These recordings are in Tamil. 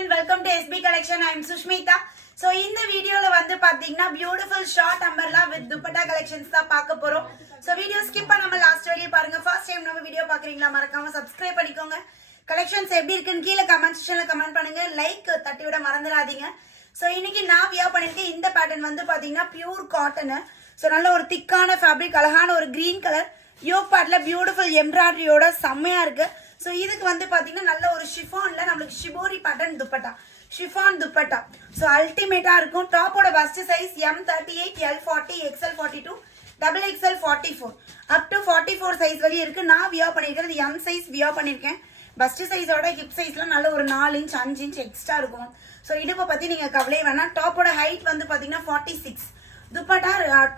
and welcome to SB Collection. I am Sushmita. So in the video la vandu pathina beautiful short umbrella with dupatta collections da paaka porom. So video skip பண்ணாம last வரையும் பாருங்க. First time நம்ம வீடியோ பாக்குறீங்களா மறக்காம subscribe பண்ணிக்கோங்க. Collections எப்படி இருக்குன்னு கீழ comment sectionல comment பண்ணுங்க. Like தட்டி விட மறந்துடாதீங்க. So இன்னைக்கு நான் வியர் பண்ணிருக்கேன் இந்த pattern வந்து பாத்தீங்கன்னா pure cotton. So நல்ல ஒரு திக்கான fabric அழகான ஒரு green color yoke partல beautiful embroidery ஓட செமையா இருக்கு. So இதுக்கு வந்து பாத்தீங்கன்னா நல்ல ஒரு chiffon-ல நமக்கு shibori pattern dupatta. Chiffon dupatta. So ultimate-ஆ இருக்கும். டாப்போட bust size M38, L40, XL42, XXL 44. Up to 44 size வரை இருக்கு. நான் வியர் பண்ணிருக்கிறது M size வியர் பண்ணிருக்கேன். bust size-ஓட hip size-ல நல்ல ஒரு 4 inch 5 inch எக்ஸ்ட்ரா இருக்கும். So இடுப்பை பத்தி நீங்க கவலையே வேணாம். டாப்போட height வந்து பாத்தீங்கன்னா 46. துப்பட்டா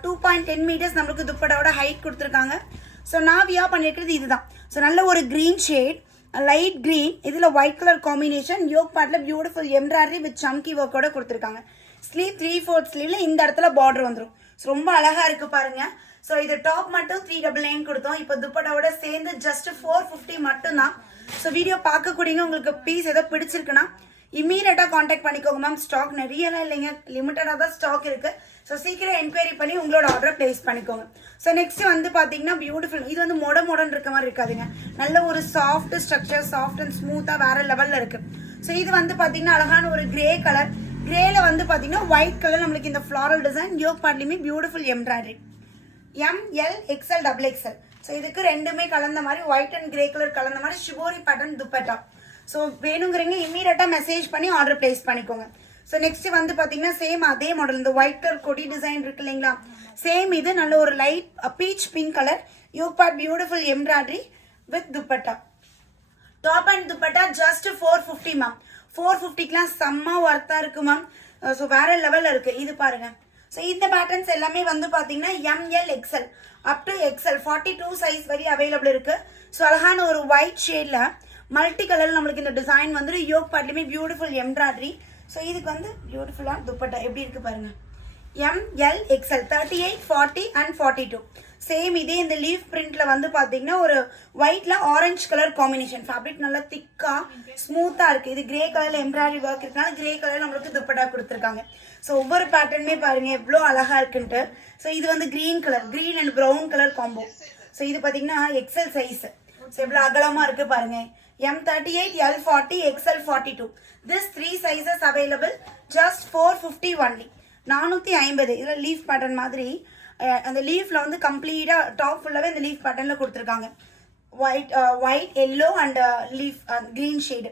2.10 meters நமக்கு துப்பட்டாவோட height கொடுத்திருக்காங்க. So நான் வியர் பண்ணிருக்கிறது இதுதான். So நல்ல ஒரு green shade, light green, இதுல white color combination, yoke partல beautiful embroidery with chunky work ஓட கொடுத்திருக்காங்க. Sleeve 3/4 sleeveல இந்த இடத்துல border வந்துரும். So ரொம்ப அழகா இருக்கு பாருங்க. So இது டாப் மட்டும் 399 கொடுத்தோம். இப்போ துப்பட்டாவோட சேர்ந்து just 450 மட்டும் தான். So வீடியோ பார்க்க கூடியவங்க உங்களுக்கு பீஸ் ஏதோ பிடிச்சிருக்குன்னா இமீடியட்டா காண்டாக்ட் பண்ணிக்கோங்க மேம். ஸ்டாக் நிறையலாம் இல்லைங்க, லிமிட்டடா தான் ஸ்டாக் இருக்கு. ஸோ சீக்கிரம் என்கொயரி பண்ணி உங்களோட ஆர்டர் பிளேஸ் பண்ணிக்கோங்க. ஸோ நெக்ஸ்ட் வந்து பார்த்தீங்கன்னா பியூட்டிஃபுல், இது வந்து மொடன் இருக்க மாதிரி இருக்காதுங்க, நல்ல ஒரு சாஃப்ட் ஸ்ட்ரக்சர், சாஃப்ட் அண்ட் ஸ்மூத்தாக வேற லெவலில் இருக்கு. ஸோ இது வந்து பார்த்தீங்கன்னா அழகான ஒரு கிரே கலர், கிரேல வந்து பார்த்தீங்கன்னா ஒயிட் கலர் நம்மளுக்கு இந்த ஃப்ளாரல் டிசைன், யோக் பார்ட்லையுமே beautiful embroidery. ML XL XXL. So இதுக்கு ரெண்டுமே கலந்த மாதிரி ஒயிட் அண்ட் கிரே கலர் கலந்த மாதிரி ஷிபோரி பேட்டர்ன் துப்பட்டா. ஸோ வேணுங்கிறீங்க இம்மீடியட்டாக மெசேஜ் பண்ணி ஆர்டர் பிளேஸ் பண்ணிக்கோங்க. ஸோ நெக்ஸ்ட் வந்து பார்த்தீங்கன்னா சேம் அதே மாடல், இந்த ஒயிட் கலர் கொடி டிசைன் இருக்கு இல்லைங்களா, சேம் இது நல்ல ஒரு light peach pink colour, yoke part beautiful embroidery with dupatta. Top and dupatta just 450 ma'am. 450க்குலாம் செம்ம ஒர்த்தாக இருக்கு மேம். ஸோ வேற லெவலில் இருக்கு. இது பாருங்க. ஸோ இந்த பேட்டர்ன்ஸ் எல்லாமே வந்து பார்த்தீங்கன்னா ML XL up to XL 42 size வரை அவைலபிள் இருக்கு. ஸோ அழகான ஒரு ஒயிட் ஷேட்ல மல்டி கலர் நம்மளுக்கு இந்த டிசைன் வந்து யோக் பார்ட்லையுமே பியூட்டிஃபுல் எம்ப்ராய்டரி. ஸோ இதுக்கு வந்து பியூட்டிஃபுல்லாக துப்பட்டா எப்படி இருக்கு பாருங்க. ML XL 38, 40 and 42. சேம் இதே இந்த லீஃப் பிரிண்ட்ல வந்து பாத்தீங்கன்னா ஒரு ஒயிட்ல ஆரஞ்சு கலர் காம்பினேஷன், ஃபேப்ரிக் நல்லா திக்கா ஸ்மூத்தா இருக்கு. இது கிரே கலர்ல எம்ப்ராய்டரி ஒர்க் இருக்கனால கிரே கலர் நம்மளுக்கு துப்பட்டா கொடுத்துருக்காங்க. ஸோ ஒவ்வொரு பேட்டர்னுமே பாருங்க எவ்வளோ அழகா இருக்குன்ட்டு. ஸோ இது வந்து green colour, green and brown colour combo. So இது பாத்தீங்கன்னா XL சைஸ். ஸோ எவ்வளோ அகலமா இருக்கு பாருங்க. M38, L40, XL 42. This 3 sizes available. Just 450 only. 450. இதுல லீஃப் பேட்டர்ன் மாதிரி அந்த லீஃப்ல வந்து கம்ப்ளீட்டா டாப் ஃபுல்லாவே இந்த லீஃப் பேட்டர்ன்ல கொடுத்திருக்காங்க. White yellow and leaf green shade.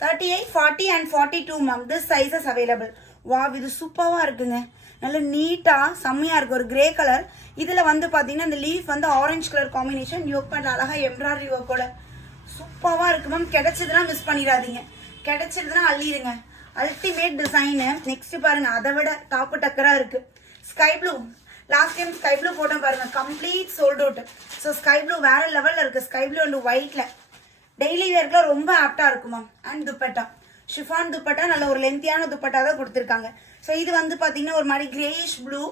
38, 40 and 42 ma'am. This sizes available. Wow, இது சூப்பராக இருக்குங்க, நல்ல நீட்டாக செம்மையாக இருக்குது. ஒரு கிரே கலர், இதில் வந்து பார்த்தீங்கன்னா இந்த லீஃப் வந்து ஆரஞ்சு கலர் காம்பினேஷன், யோக் பண்ண அழகாக எம்ப்ராய்டரி ஒர்க்கோட சூப்பராக இருக்குது மேம். கிடைச்சதுன்னா மிஸ் பண்ணிடாதீங்க, கிடைச்சதுன்னா அள்ளிடுங்க. Ultimate design. நெக்ஸ்ட் பாருங்க, அதை விட டாப்பு டக்கராக இருக்குது. Sky blue, last time sky blue போட்டோம் பாருங்க, complete sold out. So sky blue வேற லெவலில் இருக்குது. ஸ்கை ப்ளூ அண்ட் ஒயிட்டில் டெய்லி வேர்க்குலாம் ரொம்ப ஆப்டாக இருக்கும் ma'am. And dupatta chiffon dupatta, நல்ல ஒரு லென்த்தியான துப்பட்டா தான் கொடுத்துருக்காங்க. ஸோ இது வந்து பார்த்தீங்கன்னா ஒரு மாதிரி greyish blue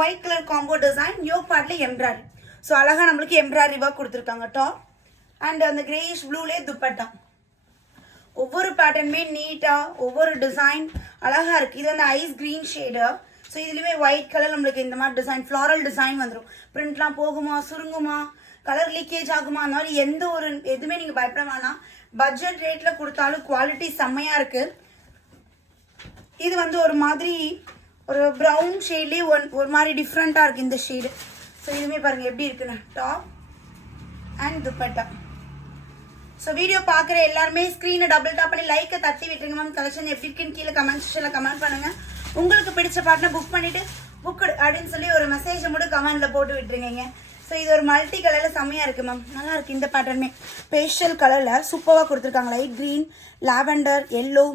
white colour combo design, yoke பார்ட்ல எம்ப்ராய்டரி. ஸோ அழகாக நம்மளுக்கு எம்ப்ராய்டரி ஒர்க் கொடுத்துருக்காங்க டாப் அண்ட் அந்த கிரேயிஷ் ப்ளூலே துப்பட்டா. ஒவ்வொரு பேட்டர்னுமே நீட்டாக ஒவ்வொரு டிசைன் அழகாக இருக்குது. இது வந்து ஐஸ் கிரீன் ஷேடு. ஸோ இதுலேயுமே ஒயிட் கலர் நம்மளுக்கு இந்த மாதிரி டிசைன், ஃப்ளாரல் டிசைன் வந்துடும். பிரிண்ட்லாம் போகுமா, சுருங்குமா, கலர் லீக்கேஜ் ஆகுமா, அந்த மாதிரி எந்த ஒரு எதுவுமே நீங்கள் பயப்பட வேணாம். பட்ஜெட் ரேட்டில் கொடுத்தாலும் குவாலிட்டி செம்மையாக இருக்குது. இது வந்து ஒரு மாதிரி ஒரு ப்ரௌன் ஷேட்லேயே ஒரு மாதிரி டிஃப்ரெண்ட்டாக இருக்குது இந்த ஷேடு. ஸோ இதுவுமே பாருங்கள் எப்படி இருக்குன்னு, top and dupatta. So video பார்க்குற எல்லாருமே ஸ்க்ரீனை டபுள் டாப் பண்ணி லைக்கை தட்டி விட்டுருங்க மேம். கலெக்ஷன் எப்படி இருக்குன்னு கீழே கமெண்ட் செக்ஷனில் கமெண்ட் பண்ணுங்கள். உங்களுக்கு பிடிச்ச பாட்டினை புக் பண்ணிவிட்டு புக்கு அப்படின்னு சொல்லி ஒரு மெசேஜை மட்டும் கமெண்டில் போட்டு விட்டுருங்க. ஸோ இது ஒரு மல்டி கலரில் செம்மையாக இருக்குது மேம், நல்லா இருக்குது. இந்த பேட்டர்னுமே பேஸ்டல் கலரில் சூப்பராக கொடுத்துருக்காங்க. Light green, lavender, yellow.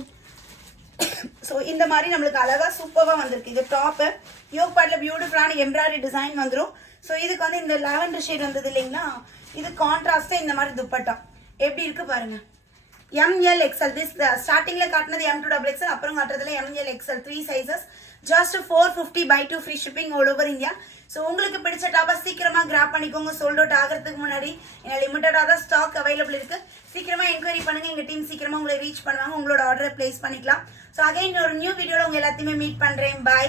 So இந்த மாதிரி நம்மளுக்கு அழகாக சூப்பராக வந்திருக்கு. இது டாப்பு யோக் பார்ட்ல பியூட்டிஃபுல்லான எம்ப்ராய்டரி டிசைன் வந்துடும். ஸோ இதுக்கு வந்து இந்த லாவெண்டர் ஷேட் வந்தது இல்லைங்களா, இது கான்ட்ராஸ்டாக இந்த மாதிரி துப்பட்டா எப்படி இருக்கு பாருங்க. ML XL. திஸ் ஸ்டார்டிங்கில் காட்டினது M2 XXL, அப்புறம் காட்டுறதுல ML XL 3 sizes. Just 450 by 2 free shipping all over India. So உங்களுக்கு பிடிச்ச டாப்பை சீக்கிரமா கிராப் பண்ணிக்கோங்க. சோல்ட் அவுட் ஆகிறதுக்கு முன்னாடி ஏன்னா லிமிட்டடாக தான் ஸ்டாக் அவைலபிள் இருக்கு. சீக்கிரமா என்கொயரி பண்ணுங்க. எங்க டீம் சீக்கிரமா உங்களை ரீச் பண்ணுவாங்க. உங்களோட ஆர்டரை பிளேஸ் பண்ணிக்கலாம். ஸோ அகைன் ஒரு நியூ வீடியோல உங்க எல்லாத்தையுமே மீட் பண்றேன். பாய்.